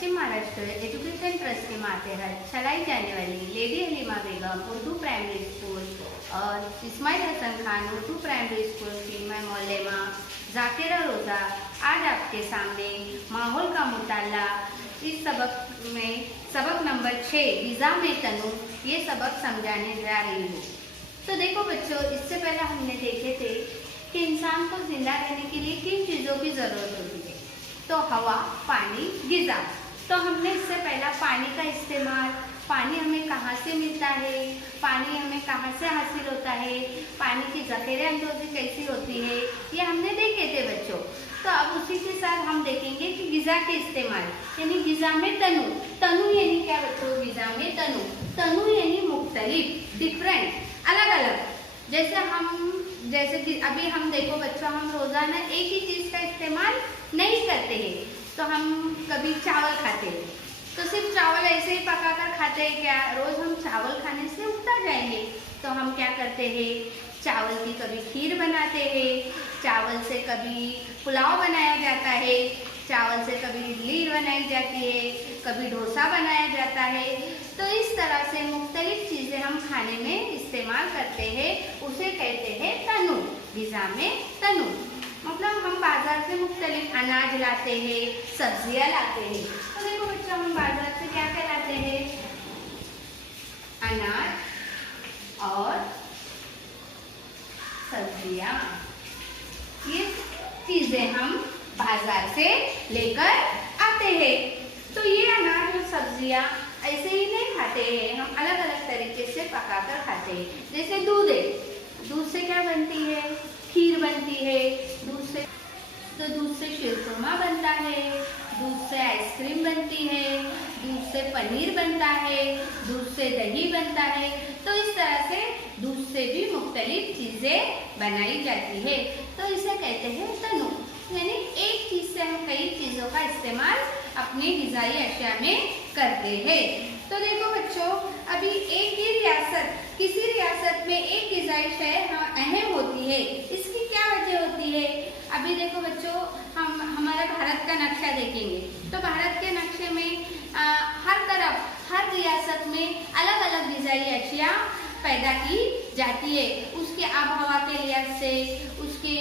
पश्चिम Maharashtra education trust के मातहत चलाई जाने वाली लेडी हलीमा बेगम उर्दू प्राइमरी स्कूल और इस्माइल हसन खान उर्दू प्राइमरी स्कूल की मैं मौलेमा जाकिरा रोज़ा आज आपके सामने माहौल का मुताला इस सबक में सबक नंबर 6 गिज़ा में तनु ये सबक समझाने जा रही हूँ। तो देखो बच्चों, इससे पहले हमने देखे थे कि इंसान को जिंदा रहने के लिए किन चीज़ों की ज़रूरत होती है। तो हवा, पानी, गिज़ा। तो हमने इससे पहला पानी का इस्तेमाल, पानी हमें कहाँ से मिलता है, पानी हमें कहाँ से हासिल होता है, पानी की ज़ख़ीरे अंदोज़ी कैसी होती है, ये हमने देखे थे बच्चों। तो अब उसी के साथ हम देखेंगे कि गिज़ा के इस्तेमाल, यानी गिज़ा में तनु। तनु यानी क्या बच्चों? गिज़ा में तनु। तनु यानी मुख्तलिफ, डिफरेंट, अलग अलग। जैसे कि अभी हम देखो बच्चों, हम रोज़ाना एक ही चीज़ का इस्तेमाल नहीं करते हैं। तो हम कभी चावल खाते हैं तो सिर्फ चावल ऐसे ही पकाकर खाते हैं क्या? रोज़ हम चावल खाने से उतर जाएंगे। तो हम क्या करते हैं, चावल की कभी खीर बनाते हैं, चावल से कभी पुलाव बनाया जाता है, चावल से कभी इडली बनाई जाती है, कभी डोसा बनाया जाता है। तो इस तरह से मुख्तलिफ चीज़ें हम खाने में इस्तेमाल करते हैं, उसे कहते हैं तनु। गिज़ा में तनु मतलब हम बाजार से मुख्तलिफ अनाज लाते हैं, सब्जियां लाते हैं। तो देखो बच्चों, हम बाजार से क्या क्या लाते हैं? अनाज और सब्जियां, ये चीजें हम बाजार से लेकर आते हैं। तो ये अनाज और सब्जियां ऐसे ही नहीं खाते हैं, हम अलग अलग तरीके से पकाकर खाते हैं। जैसे दूध है, दूध से क्या बनती है? खीर बनती है। दूध से शीरकुरमा बनता है, दूध से आइसक्रीम बनती है, दूध से पनीर बनता है, दूध से दही बनता है। तो इस तरह से दूध से भी मुख्तलिफ चीज़ें बनाई जाती है। तो इसे कहते हैं तनु, यानी एक चीज़ से हम कई चीज़ों का इस्तेमाल अपने ग़िज़ाई अशिया में करते हैं। तो देखो बच्चों, अभी एक ही रियासत, किसी रियासत में एक ग़िज़ाई शय अहम होती है, इसकी क्या वजह होती है? अभी देखो बच्चों, हम हमारे भारत का नक्शा देखेंगे तो भारत के नक्शे में हर तरफ, हर रियासत में अलग अलग ग़िज़ाई अशिया पैदा की जाती है। उसके आबहवा के लिहाज से, उसके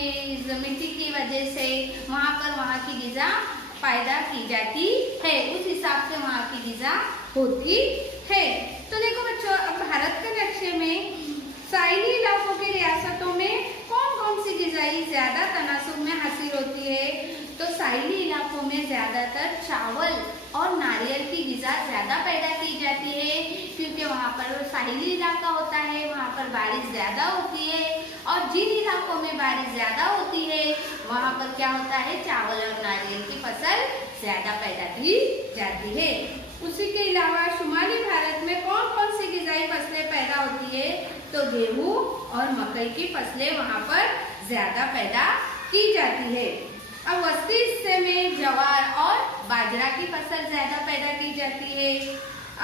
मिट्टी की वजह से वहाँ की ग़िज़ा पैदा की जाती है, उस हिसाब से वहाँ की ग़िज़ा होती है। तो देखो बच्चों, अब भारत के नक्शे में साहिली इलाकों के रियासतों में कौन कौन सी ग़िज़ाई ज़्यादा तनासुब में हासिल होती है? तो साहिली इलाकों में ज़्यादातर चावल और नारियल की ग़िज़ा ज़्यादा पैदा की जाती है, क्योंकि वहाँ पर साहिली इलाका होता है, वहाँ पर बारिश ज़्यादा होती है। और जिन इलाकों में बारिश ज़्यादा होती है वहाँ पर क्या होता है? चावल और नारियल की फसल ज़्यादा पैदा की जाती है। उसी के अलावा शुमाली भारत में कौन कौन सी ग़िज़ाई फसलें पैदा होती है? तो गेहूँ और मकई की फसलें वहाँ पर ज़्यादा पैदा की जाती है। अब वस्ती हिस्से में ज्वार और बाजरा की फसल ज़्यादा पैदा की जाती है।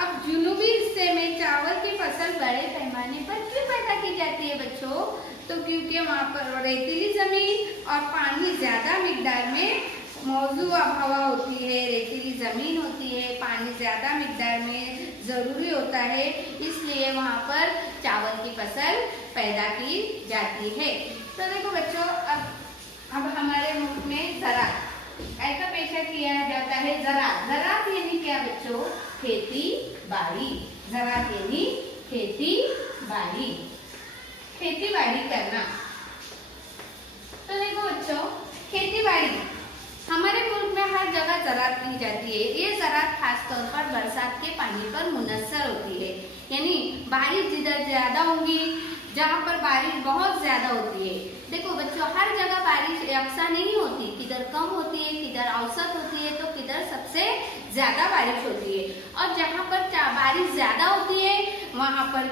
अब जुनूबी हिस्से में चावल की फसल बड़े पैमाने पर क्यों पैदा की जाती है बच्चों? तो क्योंकि वहाँ पर रेतीली ज़मीन और पानी ज़्यादा मिकदार में मौजूद आबहवा होती है, रेतीली ज़मीन होती है, पानी ज़्यादा मिकदार में ज़रूरी होता है, इसलिए वहाँ पर चावल की फसल पैदा की जाती है। तो देखो बच्चों, अब हमारे मुल्क में ज़राअत ऐसा पेशा किया जाता है। ज़राअत यानी क्या बच्चों? खेती बाड़ी। ज़राअत यानी खेती बाड़ी करना। तो देखो बच्चों, खेती बाड़ी हमारे मुल्क में हर जगह ज़राअत की जाती है। ये ज़राअत खासतौर पर बरसात के पानी पर मुनहसर होती है, यानी बारिश जिधर ज़्यादा होगी, जहाँ पर बारिश बहुत ज़्यादा होती है। देखो बच्चों, हर जगह बारिश यकसा नहीं होती, किधर कम होती है, किधर औसत होती है, तो किधर सबसे ज़्यादा बारिश होती है। और जहाँ पर बारिश ज़्यादा होती है वहाँ पर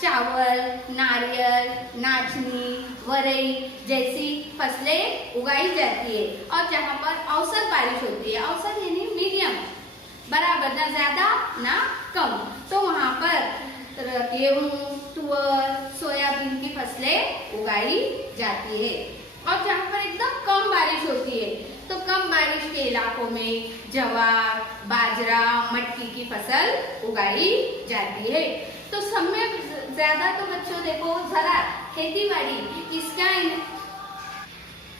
चावल, नारियल, नाचनी, वरई जैसी फसलें उगाई जाती है। और जहाँ पर औसत बारिश होती है, औसत यानी मीडियम, बराबर, ना ज़्यादा ना कम, तो वहाँ पर गेहूँ, तुअर, सोयाबीन की फसलें उगाई जाती है। और जहाँ पर एकदम कम बारिश होती है तो कम बारिश के इलाकों में ज्वार, बाजरा, मटकी की फसल उगाई जाती है। तो सब में ज्यादा तो बच्चों देखो जरा खेती बाड़ी इसका,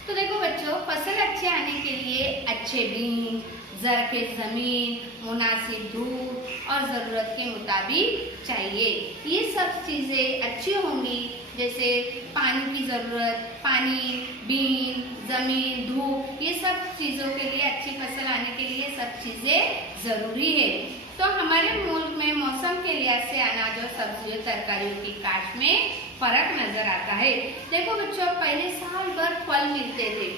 तो देखो बच्चों फसल अच्छे आने के लिए अच्छे बीज, ज़रख़ेज़ ज़मीन, मुनासिब धूप और ज़रूरत के मुताबिक चाहिए। ये सब चीज़ें अच्छी होंगी, जैसे पानी की ज़रूरत, पानी, बीज, ज़मीन, धूप, ये सब चीज़ों के लिए अच्छी फसल आने के लिए सब चीज़ें ज़रूरी है। तो हमारे मुल्क में मौसम के लिहाज से अनाज और सब्जियों तरकारियों की काश्त में फर्क नजर आता है। देखो बच्चों पहले साल भर फल मिलते थे,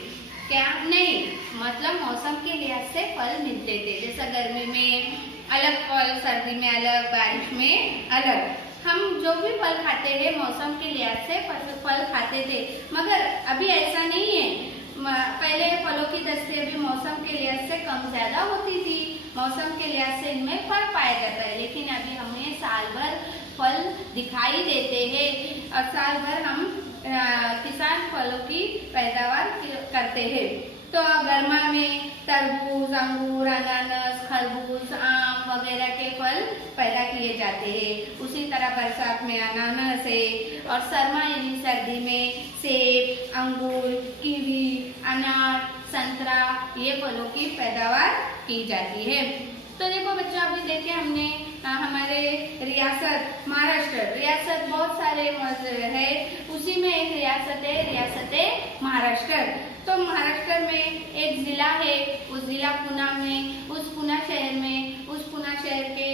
क्या नहीं, मतलब मौसम के लिहाज से फल मिलते थे। जैसा गर्मी में अलग फल, सर्दी में अलग, बारिश में अलग। हम जो भी फल खाते हैं मौसम के लिहाज से फल खाते थे, मगर अभी ऐसा नहीं है। पहले फलों की दस्तें भी मौसम के लिहाज से कम ज्यादा होती थी, मौसम के लिहाज से इनमें फर्क पाया जाता है। लेकिन अभी हमें साल भर फल दिखाई देते हैं और साल भर हम किसान फलों की पैदावार करते हैं। तो गर्मा में तरबूज, अंगूर, अनानास, खरबूज, आम वगैरह के फल पैदा किए जाते हैं। उसी तरह बरसात में अनानास है और सरमा यानी सर्दी में सेब, अंगूर, कीवी, अनार, संतरा, ये फलों की पैदावार की जाती है। तो देखो बच्चों अभी देखे हमने हमारे रियासत महाराष्ट्र, रियासत बहुत सारे है, उसी में एक रियासत है, रियासत महाराष्ट्र। तो महाराष्ट्र में एक जिला है, उस जिला पुणे में, उस पुणे शहर में, उस पुणे शहर के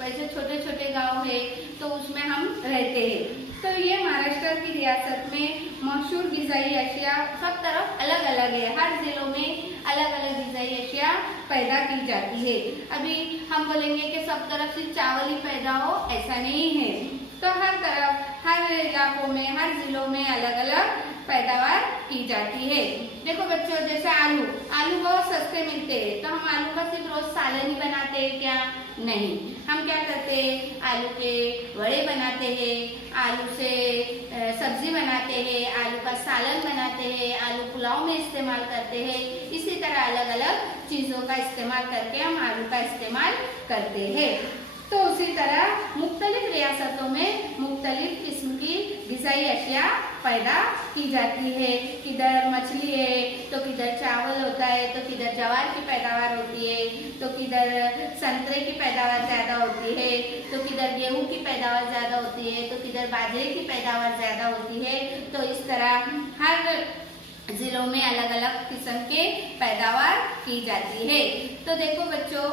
वैसे छोटे छोटे गांव है, तो उसमें हम रहते हैं। तो ये महाराष्ट्र की रियासत में मशहूर ग़िज़ाई अशिया सब तरफ अलग अलग है, हर जिलों में अलग अलग ग़िज़ाई अशिया पैदा की जाती है। अभी हम बोलेंगे कि सब तरफ सिर्फ चावल ही पैदा हो, ऐसा नहीं है। तो हर तरफ, हर इलाकों में, हर जिलों में अलग अलग पैदावार की जाती है। देखो बच्चों जैसे आलू, आलू बहुत सस्ते मिलते हैं, तो हम आलू का सिर्फ रोज सालन ही बनाते हैं क्या? नहीं, हम क्या करते हैं, आलू के वड़े बनाते हैं, आलू से सब्जी बनाते हैं, आलू का सालन बनाते हैं, आलू पुलाव में इस्तेमाल करते हैं। इसी तरह अलग अलग चीजों का इस्तेमाल करके हम आलू का इस्तेमाल करते हैं। तो उसी तरह मुख्तलिफ रियासतों में मुख्तलिफ किस्म की ग़िज़ाई अशिया पैदा की जाती है। किधर मछली है, तो किधर चावल होता है, तो किधर ज्वार की पैदावार होती है, तो किधर संतरे की पैदावार ज़्यादा होती है, तो किधर गेहूं की पैदावार ज़्यादा होती है, तो किधर बाजरे की पैदावार ज़्यादा होती है। तो इस तरह हर जिलों में अलग अलग किस्म के पैदावार की जाती है। तो देखो बच्चों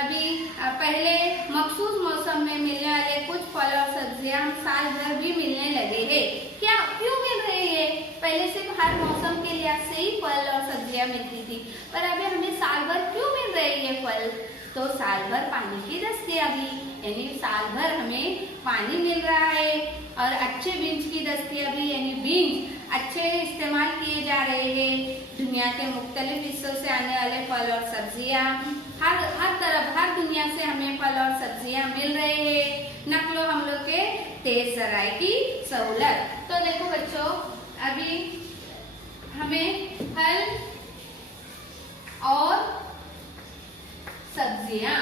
अभी पहले मखसूस मौसम में मिलने वाले कुछ फल और सब्जियां हम साल भर भी मिलने लगे हैं। क्या, क्यों मिल रही है? पहले सिर्फ हर मौसम के लिहाज से ही फल और सब्जियां मिलती थी, पर अभी हमें साल भर क्यों मिल रही है फल? तो साल भर पानी की दस्तियां भी, यानी साल भर हमें पानी मिल रहा है और अच्छे बीज की दस्तियां भी, यानी बीज अच्छे इस्तेमाल किए जा रहे हैं। दुनिया के मुख्तलिफ हिस्सों से आने वाले फल और सब्जियां हर तरफ, हर दुनिया से हमें फल और सब्जियां मिल रहे हैं। नकलो हमलों के तेज ज़राए की सहूलत। तो देखो बच्चों अभी हमें फल और सब्जियां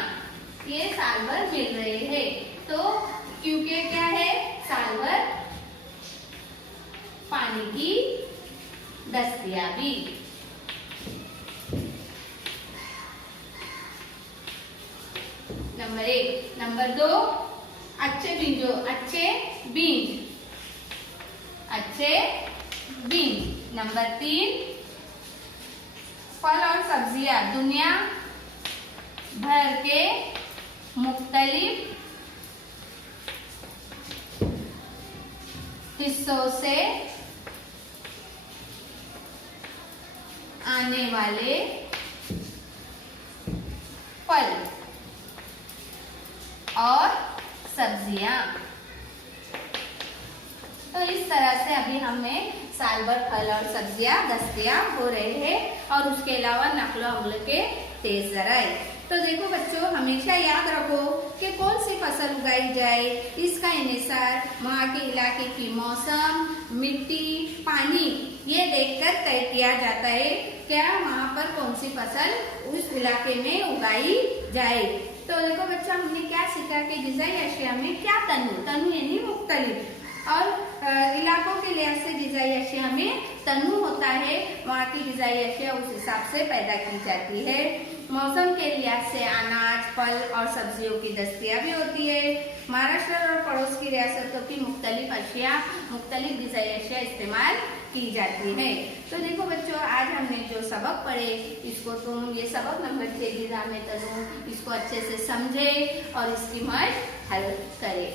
ये साल भर मिल रहे हैं। तो क्योंकि क्या है, साल भर पानी की दस्तियां भी। नंबर 1। नंबर 2 अच्छे बीजों, अच्छे बीज। नंबर 3 फल और सब्जियां दुनिया भर के मुख्तलिफ हिस्सों से आने वाले फल और सब्जियां। तो इस तरह से अभी हमें साल भर फल और सब्जियां दस्तयाब हो रहे हैं और उसके अलावा नकलो हमलों के तेज जराए। तो देखो बच्चों, हमेशा याद रखो कि कौन सी फसल उगाई जाए, इसका इंहिसार वहाँ के इलाके की मौसम, मिट्टी, पानी ये देखकर तय किया जाता है क्या वहाँ पर कौन सी फसल उस इलाके में उगाई जाए। तो देखो बच्चों, हमने क्या सीखा कि ग़िज़ाई अशिया में क्या तनु यानी मुख्तलिफ और इलाकों के लिहाज से ग़िज़ाई अशिया में तनु होता है, वहाँ की ग़िज़ाई अशिया उस हिसाब से पैदा की जाती है। मौसम के लिहाज से अनाज, फल और सब्जियों की दस्तयाबी होती है। महाराष्ट्र और पड़ोस की रियासतों की मुख्तलिफ अशिया, मुख्तलिफ ग़िज़ाई अशिया इस्तेमाल की जाती है। तो देखो बच्चों, आज हमने जो सबक पढ़े इसको तुम ये सबक नंबर 6 ग़िज़ा में तनु इसको अच्छे से समझे और इसकी मद हल करे।